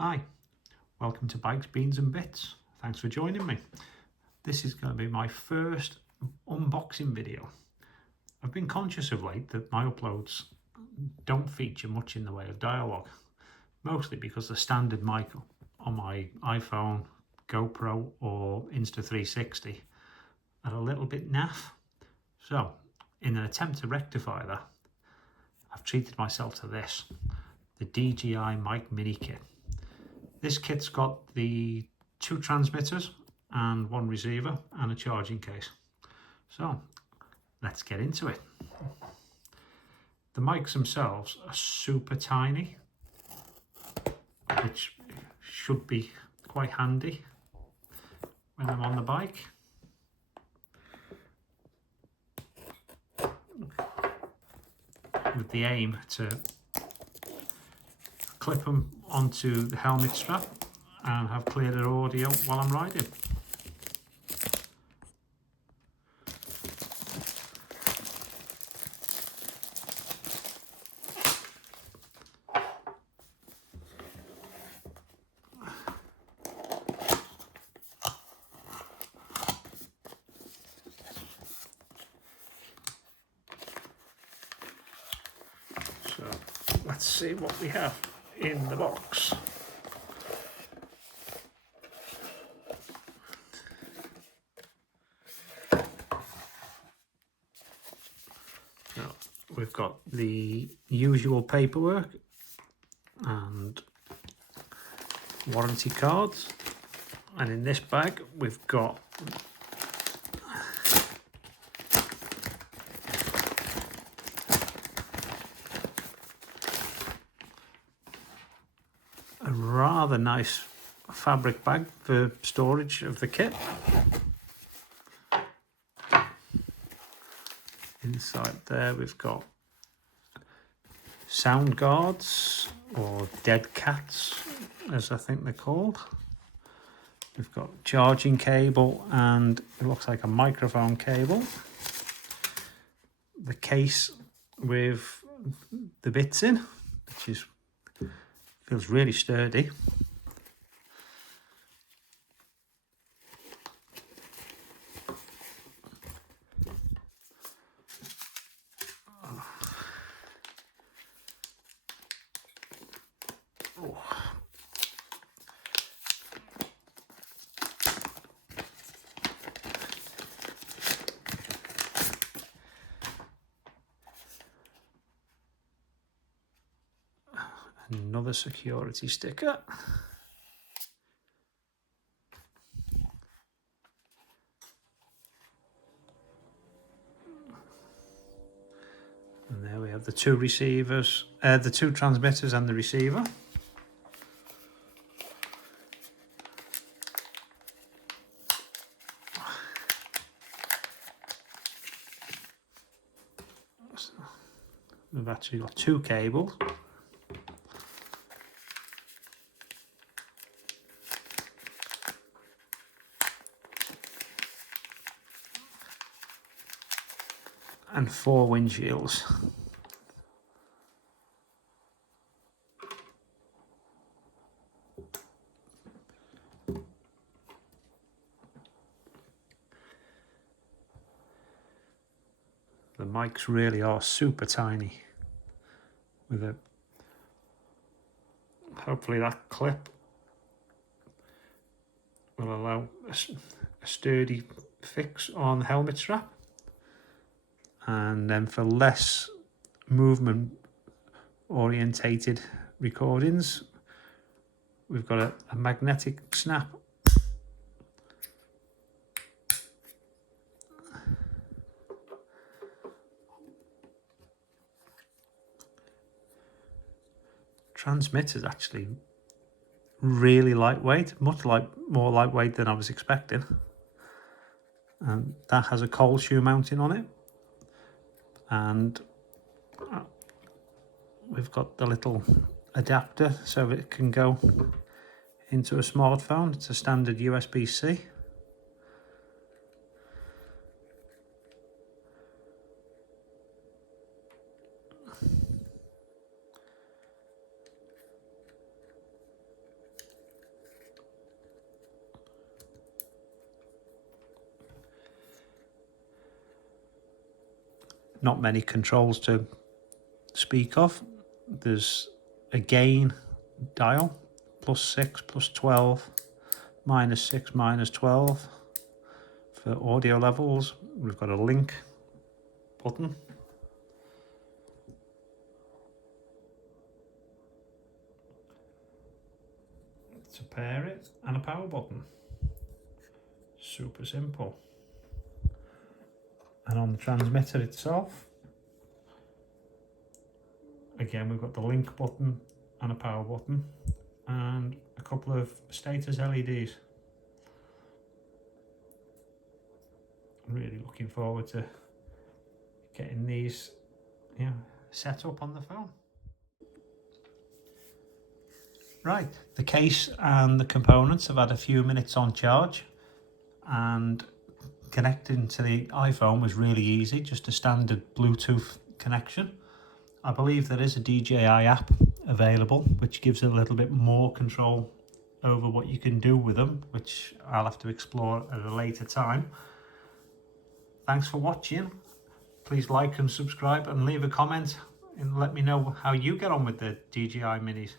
Hi, welcome to Bikes, Beans and Bits. Thanks for joining me. This is going to be my first unboxing video. I've been conscious of late that my uploads don't feature much in the way of dialogue, mostly because the standard mic on my iPhone, GoPro or Insta360 are a little bit naff. So, in an attempt to rectify that, I've treated myself to this, the DJI mic mini kit. This kit's got the 2 transmitters and 1 receiver and a charging case. So let's get into it. The mics themselves are super tiny, which should be quite handy when I'm on the bike. With the aim to clip them onto the helmet strap and have clearer audio while I'm riding. So let's see what we have in the box. So we've got the usual paperwork and warranty cards, and in this bag we've got a rather nice fabric bag for storage of the kit. Inside there we've got sound guards, or dead cats as I think they're called. We've got charging cable and it looks like a microphone cable. The case with the bits in, which feels really sturdy. Another security sticker. And there we have the 2 receivers, the 2 transmitters and the receiver. We've actually got 2 cables. And 4 windshields. The mics really are super tiny. Hopefully that clip will allow a sturdy fix on the helmet strap. And then for less movement orientated recordings, we've got a magnetic snap. Transmitter's actually really lightweight, more lightweight than I was expecting. And that has a cold shoe mounting on it. And we've got the little adapter so it can go into a smartphone. It's a standard USB-C. not many controls to speak of. There's a gain dial, +6, +12, -6, -12 for audio levels. We've got a link button. To pair it, and a power button. Super simple. And on the transmitter itself, again, we've got the link button and a power button and a couple of status LEDs. I'm really looking forward to getting these, set up on the phone. Right, the case and the components have had a few minutes on charge, and connecting to the iPhone was really easy, just a standard Bluetooth connection. I believe there is a DJI app available which gives it a little bit more control over what you can do with them, which I'll have to explore at a later time. Thanks for watching. Please like and subscribe and leave a comment and let me know how you get on with the DJI Minis.